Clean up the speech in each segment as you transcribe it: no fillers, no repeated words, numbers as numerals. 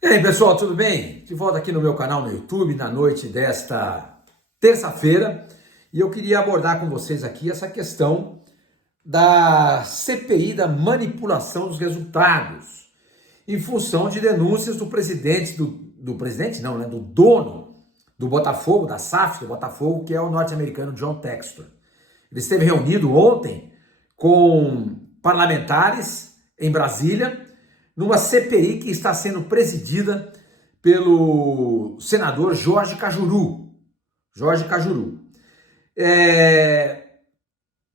E aí, pessoal, tudo bem? De volta aqui no meu canal no YouTube, na noite desta terça-feira, e eu queria abordar com vocês aqui essa questão da CPI da manipulação dos resultados, em função de denúncias do presidente, do presidente não, né, do dono do Botafogo, da SAF do Botafogo, que é o norte-americano John Textor. Ele esteve reunido ontem com parlamentares em Brasília, numa CPI que está sendo presidida pelo senador Jorge Cajuru.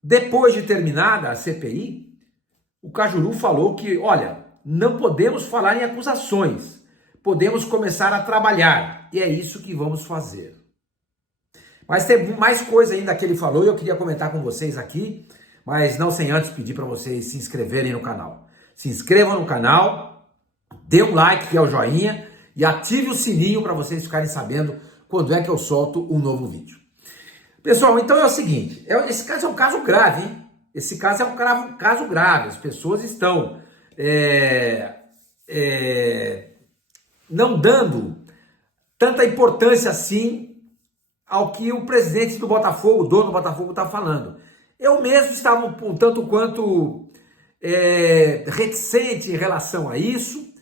Depois de terminada a CPI, o Cajuru falou que, olha, não podemos falar em acusações, podemos começar a trabalhar, e é isso que vamos fazer. Mas tem mais coisa ainda que ele falou e eu queria comentar com vocês aqui, mas não sem antes pedir para vocês se inscreverem no canal. Se inscrevam no canal, dê um like, que é o joinha, e ative o sininho para vocês ficarem sabendo quando é que eu solto um novo vídeo. Pessoal, então é o seguinte, esse caso é um caso grave, hein? Esse caso é um caso grave, as pessoas estão não dando tanta importância assim ao que o presidente do Botafogo, o dono do Botafogo, está falando. Eu mesmo estava um tanto quanto reticente em relação a isso,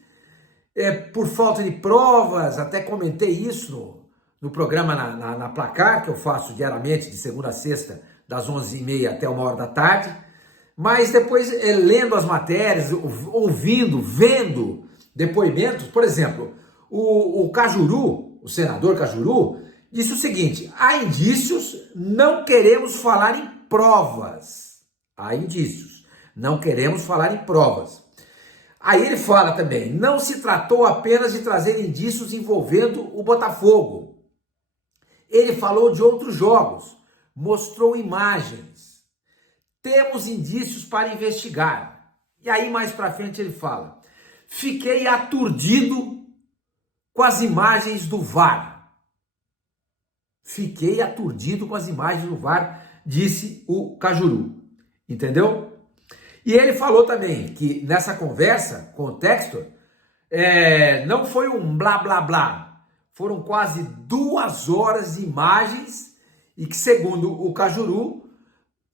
por falta de provas, até comentei isso no programa na Placar, que eu faço diariamente, de segunda a sexta, das 11h30 até 1h da tarde, mas depois, lendo as matérias, ouvindo, vendo depoimentos, por exemplo, o Cajuru, o senador Cajuru, disse o seguinte: há indícios, não queremos falar em provas. Há indícios, não queremos falar em provas. Aí ele fala também, não se tratou apenas de trazer indícios envolvendo o Botafogo. Ele falou de outros jogos, mostrou imagens. Temos indícios para investigar. E aí mais para frente ele fala, fiquei aturdido com as imagens do VAR. Fiquei aturdido com as imagens do VAR, disse o Cajuru. Entendeu? E ele falou também que nessa conversa com o Textor, não foi um blá blá blá, foram quase 2 horas de imagens e que, segundo o Cajuru,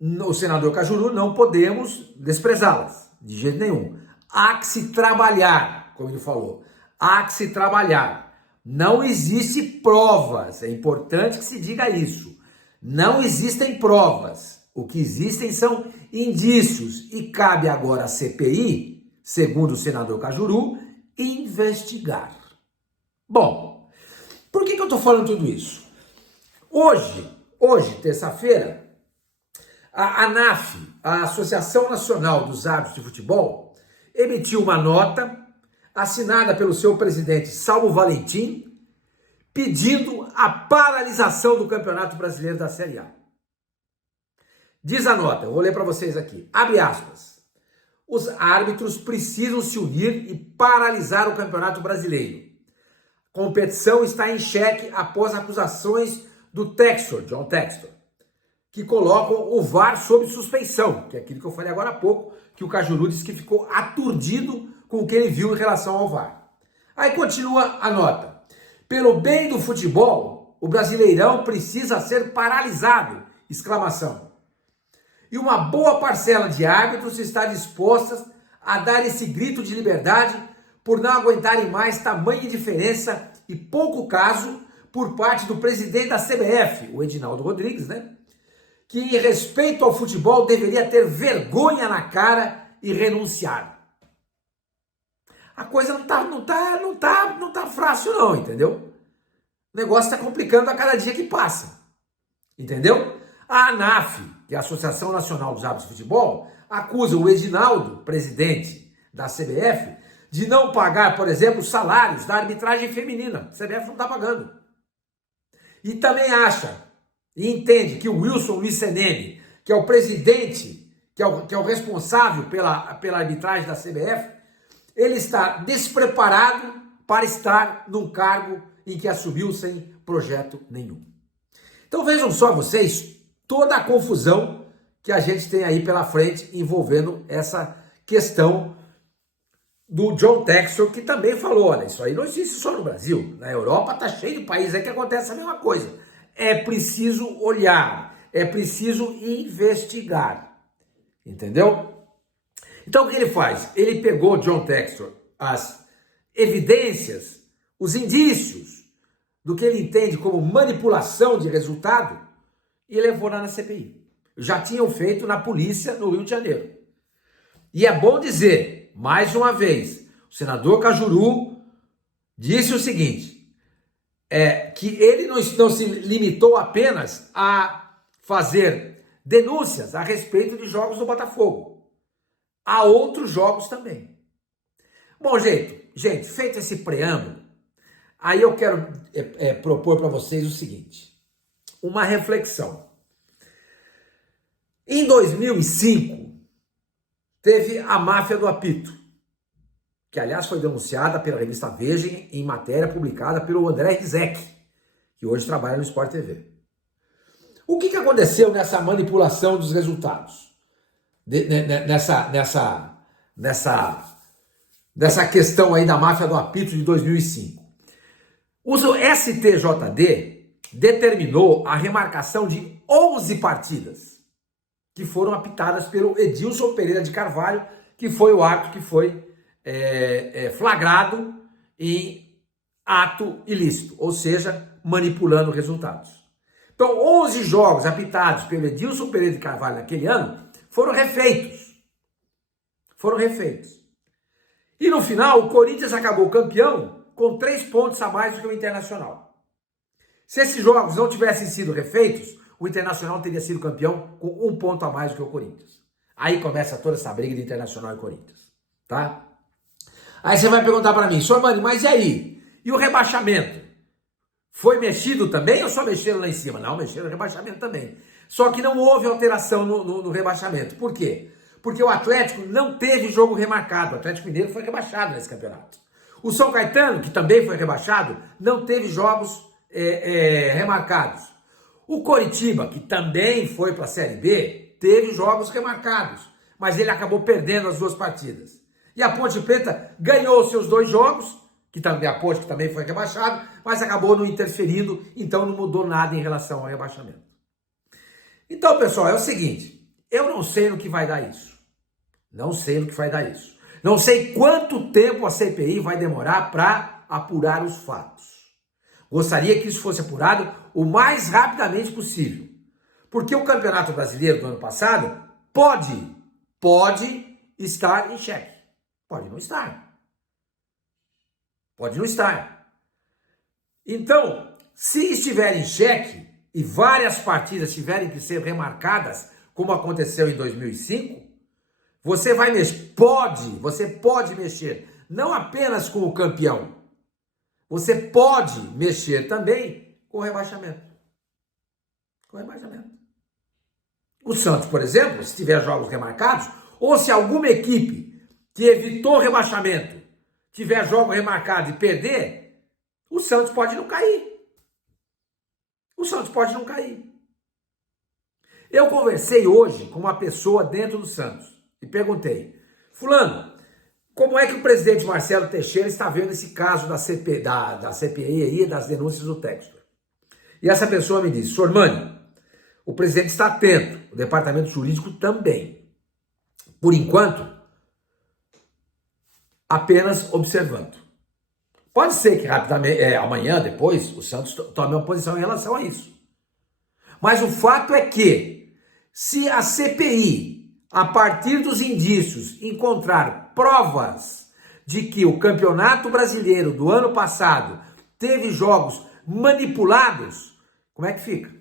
o senador Cajuru, não podemos desprezá-las, de jeito nenhum. Há que se trabalhar, como ele falou, há que se trabalhar. Não existem provas, é importante que se diga isso. Não existem provas. O que existem são indícios e cabe agora à CPI, segundo o senador Cajuru, investigar. Bom, por que eu estou falando tudo isso? Hoje, terça-feira, a ANAF, a Associação Nacional dos Árbitros de Futebol, emitiu uma nota assinada pelo seu presidente Salvo Valentim, pedindo a paralisação do Campeonato Brasileiro da Série A. Diz a nota, eu vou ler para vocês aqui, abre aspas, os árbitros precisam se unir e paralisar o Campeonato Brasileiro. A competição está em xeque após acusações do Textor, John Textor, que colocam o VAR sob suspeição, que é aquilo que eu falei agora há pouco, que o Cajuru disse que ficou aturdido com o que ele viu em relação ao VAR. Aí continua a nota, pelo bem do futebol, o Brasileirão precisa ser paralisado, exclamação. E uma boa parcela de árbitros está disposta a dar esse grito de liberdade por não aguentarem mais tamanha indiferença e pouco caso por parte do presidente da CBF, o Edinaldo Rodrigues, né? Que em respeito ao futebol deveria ter vergonha na cara e renunciar. A coisa não tá fácil não, entendeu? O negócio está complicando a cada dia que passa, entendeu? A ANAF, que é a Associação Nacional dos Árbitros de Futebol, acusa o Edinaldo, presidente da CBF, de não pagar, por exemplo, os salários da arbitragem feminina. A CBF não está pagando. E também acha e entende que o Wilson Luiz Senene, que é o presidente, que é o responsável pela arbitragem da CBF, ele está despreparado para estar num cargo em que assumiu sem projeto nenhum. Então vejam só vocês toda a confusão que a gente tem aí pela frente envolvendo essa questão do John Textor, que também falou, olha, isso aí não existe só no Brasil, na Europa tá cheio de países aí que acontece a mesma coisa. É preciso olhar, é preciso investigar, entendeu? Então o que ele faz? Ele pegou, John Textor, as evidências, os indícios do que ele entende como manipulação de resultado e levou lá na CPI. Já tinham feito na polícia no Rio de Janeiro. E é bom dizer, mais uma vez, o senador Cajuru disse o seguinte, que ele não se limitou apenas a fazer denúncias a respeito de jogos do Botafogo. Há outros jogos também. Bom, gente, feito esse preâmbulo, aí eu quero propor para vocês o seguinte, uma reflexão. Em 2005, teve a máfia do apito, que aliás foi denunciada pela revista Veja em matéria publicada pelo André Rizek, que hoje trabalha no Sport TV. O que aconteceu nessa manipulação dos resultados? Nessa questão aí da máfia do apito de 2005. O STJD determinou a remarcação de 11 partidas que foram apitadas pelo Edilson Pereira de Carvalho, que foi o árbitro que foi flagrado em ato ilícito, ou seja, manipulando resultados. Então, 11 jogos apitados pelo Edilson Pereira de Carvalho naquele ano foram refeitos. E no final, o Corinthians acabou campeão com 3 pontos a mais do que o Internacional. Se esses jogos não tivessem sido refeitos, o Internacional teria sido campeão com 1 ponto a mais do que o Corinthians. Aí começa toda essa briga de Internacional e Corinthians, tá? Aí você vai perguntar para mim, Sormani, mas e aí? E o rebaixamento? Foi mexido também ou só mexeram lá em cima? Não, mexeram no rebaixamento também. Só que não houve alteração no rebaixamento. Por quê? Porque o Atlético não teve jogo remarcado. O Atlético Mineiro foi rebaixado nesse campeonato. O São Caetano, que também foi rebaixado, não teve jogos remarcados. O Coritiba, que também foi para a Série B, teve jogos remarcados, mas ele acabou perdendo as 2 partidas. E a Ponte Preta ganhou os seus 2 jogos, que também a Ponte que também foi rebaixado, mas acabou não interferindo, então não mudou nada em relação ao rebaixamento. Então, pessoal, é o seguinte, eu não sei no que vai dar isso. Não sei no que vai dar isso. Não sei quanto tempo a CPI vai demorar para apurar os fatos. Gostaria que isso fosse apurado o mais rapidamente possível. Porque o Campeonato Brasileiro do ano passado pode estar em xeque. Pode não estar. Pode não estar. Então, se estiver em xeque e várias partidas tiverem que ser remarcadas, como aconteceu em 2005, você pode mexer não apenas com o campeão, você pode mexer também com o rebaixamento. O Santos, por exemplo, se tiver jogos remarcados, ou se alguma equipe que evitou rebaixamento tiver jogo remarcado e perder, o Santos pode não cair. Eu conversei hoje com uma pessoa dentro do Santos e perguntei, fulano, como é que o presidente Marcelo Teixeira está vendo esse caso da CPI aí, das denúncias do Textor? E essa pessoa me disse, Sormani, o presidente está atento, o departamento jurídico também. Por enquanto, apenas observando. Pode ser que rapidamente, amanhã, depois, o Santos tome uma posição em relação a isso. Mas o fato é que, se a CPI, a partir dos indícios, encontrar provas de que o Campeonato Brasileiro do ano passado teve jogos manipulados, como é que fica?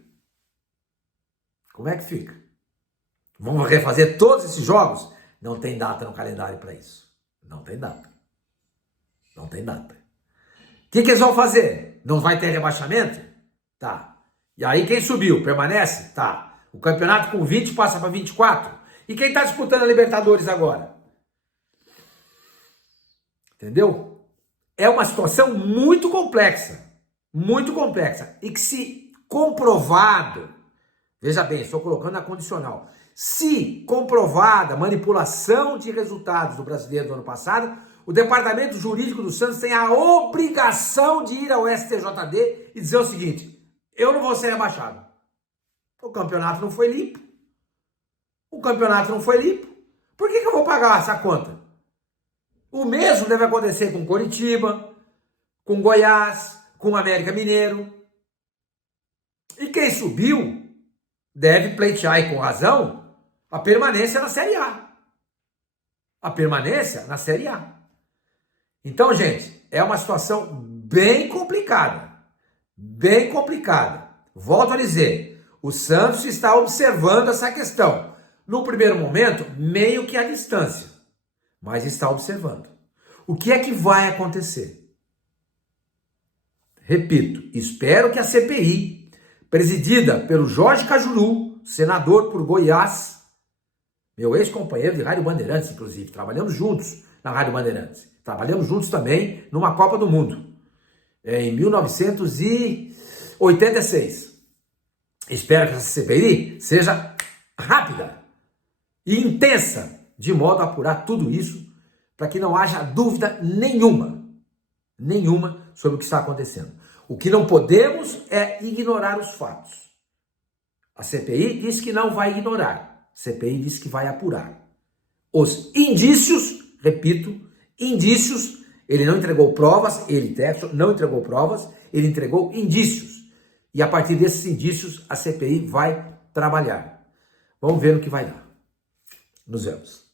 Vamos refazer todos esses jogos? Não tem data no calendário para isso. Não tem data. O que eles vão fazer? Não vai ter rebaixamento? Tá. E aí quem subiu? Permanece? Tá. O campeonato com 20 passa para 24. E quem está disputando a Libertadores agora? Entendeu? É uma situação muito complexa. E que se comprovado, veja bem, estou colocando na condicional, se comprovada a manipulação de resultados do Brasileiro do ano passado, o Departamento Jurídico do Santos tem a obrigação de ir ao STJD e dizer o seguinte: eu não vou ser rebaixado. O campeonato não foi limpo. O campeonato não foi limpo. Por que eu vou pagar essa conta? O mesmo deve acontecer com Coritiba, com Goiás, com América Mineiro. E quem subiu deve pleitear, e com razão, a permanência na Série A. A permanência na Série A. Então, gente, é uma situação bem complicada. Bem complicada. Volto a dizer, o Santos está observando essa questão. No primeiro momento, meio que à distância. Mas está observando. O que é que vai acontecer? Repito, espero que a CPI, presidida pelo Jorge Cajuru, senador por Goiás, meu ex-companheiro de Rádio Bandeirantes, inclusive, trabalhamos juntos na Rádio Bandeirantes. Trabalhamos juntos também numa Copa do Mundo, em 1986. Espero que essa CPI seja rápida e intensa, de modo a apurar tudo isso, para que não haja dúvida nenhuma sobre o que está acontecendo. O que não podemos é ignorar os fatos. A CPI disse que não vai ignorar. A CPI disse que vai apurar. Os indícios, repito, indícios, ele não entregou provas, Texto, não entregou provas, ele entregou indícios. E a partir desses indícios, a CPI vai trabalhar. Vamos ver no que vai dar. Nos vemos.